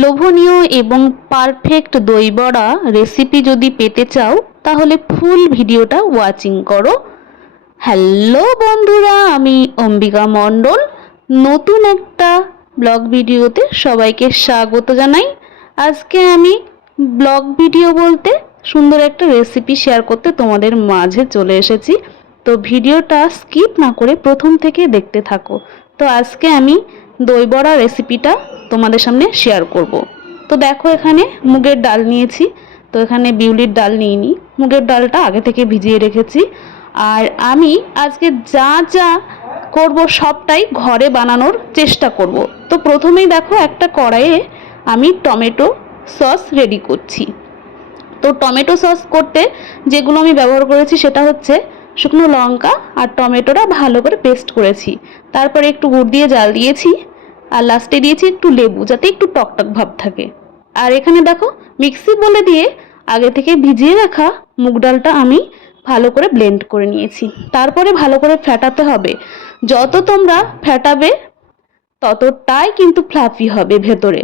লোভনীয় এবং পারফেক্ট দই বড়া রেসিপি যদি পেতে চাও তাহলে ফুল ভিডিওটা ওয়াচিং করো। হ্যালো বন্ধুরা, আমি অম্বিকা মণ্ডল নতুন একটা ব্লগ ভিডিওতে সবাইকে স্বাগত জানাই। আজকে আমি ব্লগ ভিডিও বলতে সুন্দর একটা রেসিপি শেয়ার করতে তোমাদের মাঝে চলে এসেছি। তো ভিডিওটা স্কিপ না করে প্রথম থেকে দেখতে থাকো। তো আজকে আমি দই বড়া রেসিপিটা তোমাদের সামনে শেয়ার করব। তো দেখো, এখানে মুগের ডাল নিয়েছি। তো এখানে বিউলির ডাল নিইনি, মুগের ডালটা আগে থেকে ভিজিয়ে রেখেছি। আর আমি আজকে যা যা করব সবটাই ঘরে বানানোর চেষ্টা করব। তো প্রথমেই দেখো, একটা কড়াইয়ে আমি টমেটো সস রেডি করছি। তো টমেটো সস করতে যেগুলো আমি ব্যবহার করেছি সেটা হচ্ছে শুকনো লঙ্কা আর টমেটোটা ভালো করে পেস্ট করেছি, তারপরে একটু গুড় দিয়ে জাল দিয়েছি, আর লাস্টে দিয়েছি একটু লেবু, যাতে একটু টকটক ভাব থাকে। আর এখানে দেখো, মিক্সি বলে দিয়ে আগে থেকে ভিজিয়ে রাখা মুগ ডালটা আমি ভালো করে ব্লেন্ড করে নিয়েছি। তারপরে ভালো করে ফেটাতে হবে। যত তোমরা ফেটাবে ততটাই কিন্তু ফ্লাফি হবে, ভেতরে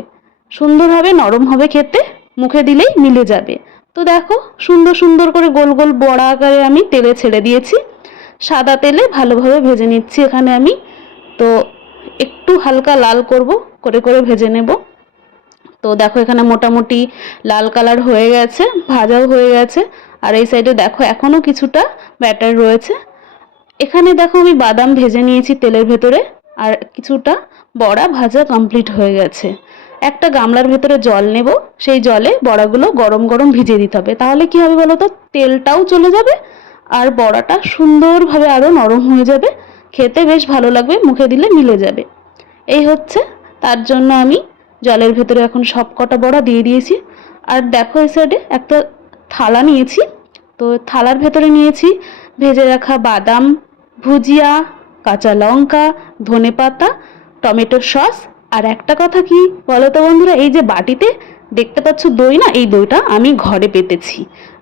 সুন্দর হবে, নরম হবে, খেতে মুখে দিলেই মিলে যাবে। তো দেখো, সুন্দর সুন্দর করে গোল গোল বড়া আকারে আমি তেলে ছেড়ে দিয়েছি। সাদা তেলে ভালোভাবে ভেজে নিচ্ছি এখানে আমি। তো একটু হালকা লাল করে করে ভেজে নেব। তো দেখো, এখানে মোটামুটি লাল কালার হয়ে গেছে, ভাজাও হয়ে গেছে। আর এই সাইডে দেখো এখনও কিছুটা ব্যাটার রয়েছে। এখানে দেখো, আমি বাদাম ভেজে নিয়েছি তেলের ভেতরে, আর কিছুটা বড়া ভাজা কমপ্লিট হয়ে গেছে। একটা গামলার ভেতরে জল নেব, সেই জলে বড়াগুলো গরম গরম ভিজিয়ে দিতে হবে। তাহলে কি হবে বলো তো, তেলটাও চলে যাবে আর বড়াটা সুন্দরভাবে আরও নরম হয়ে যাবে, খেতে বেশ ভালো লাগবে, মুখে দিলে মিলে যাবে। এই হচ্ছে, তার জন্য আমি জলের ভেতরে এখন সব কটা বড়া দিয়ে দিয়েছি। আর দেখো, এই সাইডে একটা থালা নিয়েছি। তো থালার ভেতরে নিয়েছি ভেজে রাখা বাদাম, ভুজিয়া, কাঁচা লঙ্কা, ধনেপাতা, টমেটো সস। আর একটা কথা কি বলো তো বন্ধুরা, এই যে বাটিতে দেখতে পাচ্ছ দই, না, এই দইটা আমি ঘরে পেতেছি।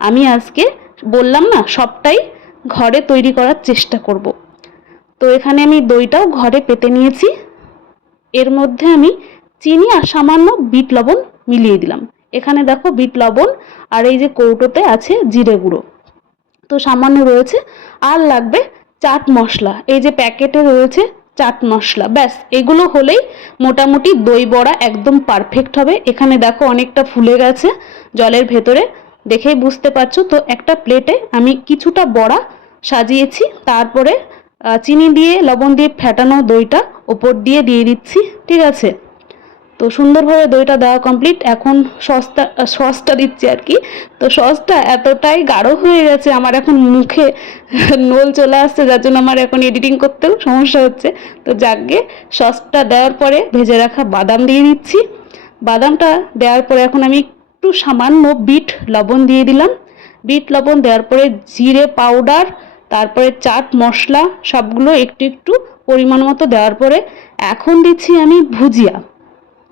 আমি আজকে বললাম না, সবটাই ঘরে তৈরি করার চেষ্টা করব। তো এখানে আমি দইটাও ঘরে পেতে নিয়েছি। এর মধ্যে আমি চিনি আর সামান্য বিট লবণ মিলিয়ে দিলাম। এখানে দেখো, বিট লবণ আর এই যে কৌটোতে আছে জিরে গুঁড়ো, তো সামান্য রয়েছে। আর লাগবে চাট মশলা, এই যে প্যাকেটে রয়েছে চাট মশলা। ব্যাস, এগুলো হলেই মোটামুটি দই বড়া একদম পারফেক্ট হবে। এখানে দেখো অনেকটা ফুলে গেছে জলের ভেতরে, দেখেই বুঝতে পারছো। তো একটা প্লেটে আমি কিছুটা বড়া সাজিয়েছি, তারপরে চিনি দিয়ে লবণ দিয়ে ফেটানো দইটা ওপর দিয়ে দিচ্ছি, ঠিক আছে। তো সুন্দরভাবে দইটা দেওয়া কমপ্লিট। এখন সসটা দিচ্ছি আর কি। তো সসটা এতটাই গাঢ় হয়ে গেছে, আমার এখন মুখে নোল চলে আসছে, যার জন্য আমার এখন এডিটিং করতেও সমস্যা হচ্ছে। তো যাকগে, সসটা দেওয়ার পরে ভেজে রাখা বাদাম দিয়ে দিচ্ছি। বাদামটা দেওয়ার পরে এখন আমি একটু সামান্য বিট লবণ দিয়ে দিলাম। বিট লবণ দেওয়ার পরে জিরে পাউডার, তারপরে চাট মশলা, সবগুলো একটু একটু পরিমাণ মতো দেওয়ার পরে এখন দিচ্ছি আমি ভুজিয়া,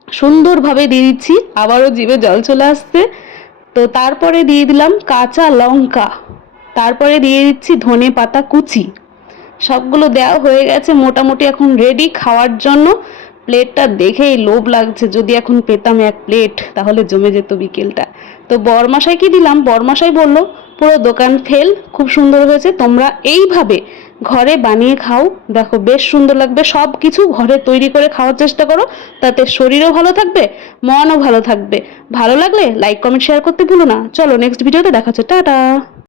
সুন্দরভাবে দিয়ে দিচ্ছি। আবারও জিভে জল চলে আসছে। তো তারপরে দিয়ে দিলাম কাঁচা লঙ্কা, তারপরে দিয়ে দিচ্ছি ধনে পাতা কুচি। সবগুলো দেওয়া হয়ে গেছে, মোটামুটি এখন রেডি খাওয়ার জন্য। প্লেটটা দেখেই লোভ লাগছে, যদি এখন পেতাম এক প্লেট তাহলে জমে যেত বিকেলটা। তো বরমশাইকে দিলাম, বরমশাই বলল পুরো দোকান ফেল, খুব সুন্দর হয়েছে, তোমরা এইভাবে ঘরে বানিয়ে খাও, দেখো বেশ সুন্দর লাগবে। সব কিছু ঘরে তৈরি করে খাওয়ার চেষ্টা করো, তাতে শরীরও ভালো থাকবে, মনও ভালো থাকবে। ভালো লাগলে লাইক কমেন্ট শেয়ার করতে ভুলো না। চলো নেক্সট ভিডিওতে দেখা হচ্ছে, টাটা।